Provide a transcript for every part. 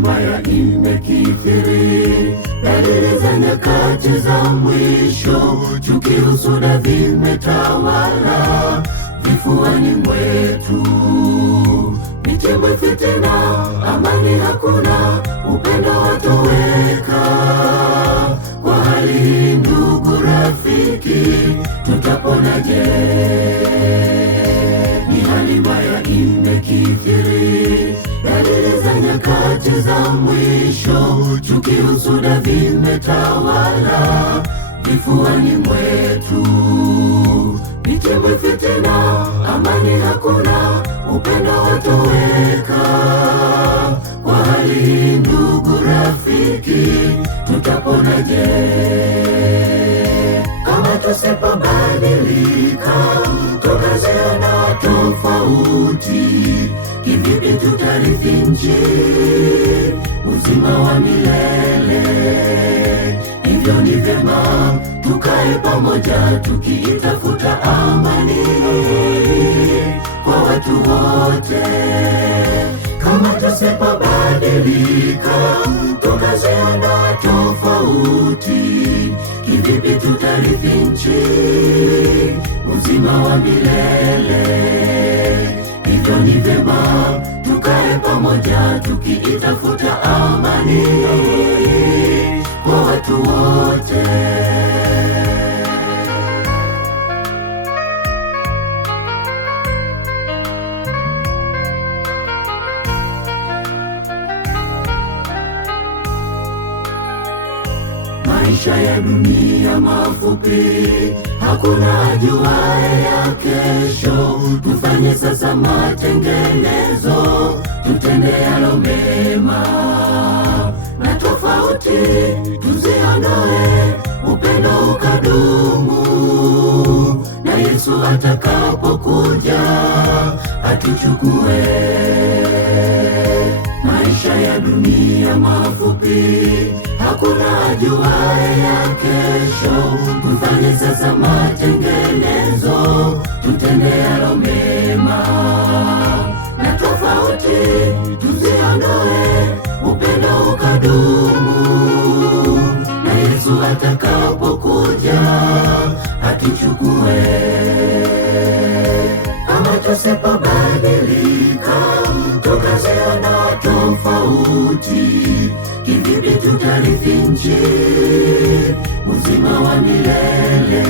mbaya imekithiri, dalili za nyakati za mwisho, chuki, husuda vimetawala vifuani mwetu. Michembe, fitina, amani hakuna, upendo watoweka. Kwa hali hii ndugu, rafiki, tutaponaje? Ni hali mbaya imekithiri, dalili za nyakati za mwisho, chuki, husuda vimetawala vifuani mwetu. Michembe, fitina, amani hakuna, upendo watoweka. Kwa hali hii ndugu, rafiki, tutaponaje? Kama tusipobadilika, tukaziona tofauti, kivipi tutarithi nchi, uzima wa milele? Hivyo ni vyema tukae pamoja, tukiitafuta amani kwa watu wote. Kama tusipobadilika, tukaziona tofauti, kivipi tutarithi nchi, uzima wa milele? Hivyo ni vyema tukae pamoja, tukiitafuta amani kwa watu wote. Maisha ya dunia mafupi, hakuna ajuaye ya kesho. Tufanye sasa matengenezo, tutende yalo mema, na tofauti tuziondoe, upendo ukadumu. Na Yesu atakapokuja atuchukue. Maisha ya dunia mafupi, hakuna ajuaye ya kesho. Tufanye sasa matengenezo, tutende yalo mema, na tofauti tuziondoe, upendo ukadumu. Na Yesu atakapokuja atuchukue. Kama tusipobadilika, tukaziona tofauti, kivipi tutarithi nchi, uzima wa milele?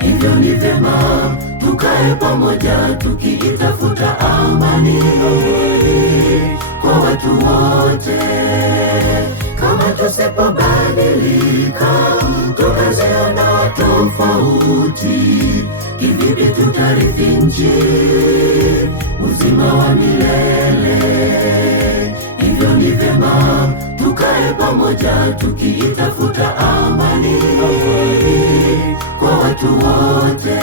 Hivyo ni vyema tukae pamoja, tukiitafuta amani kwa watu wote. Kama tusipobadilika, tukaziona tofauti, kivipi tutarithi nchi, uzima wa milele? Hivyo ni vyema tukae pamoja, tukiitafuta amani kwa watu wote.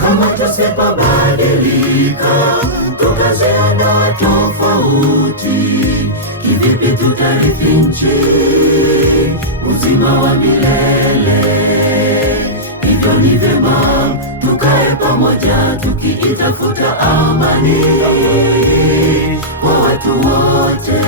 Kama tusipobadilika, tukaziona tofauti, kivipi tutarithi nchi, uzima wa milele? Hivyo ni vyema tukae pamoja, tukiitafuta amani kwa watu wote.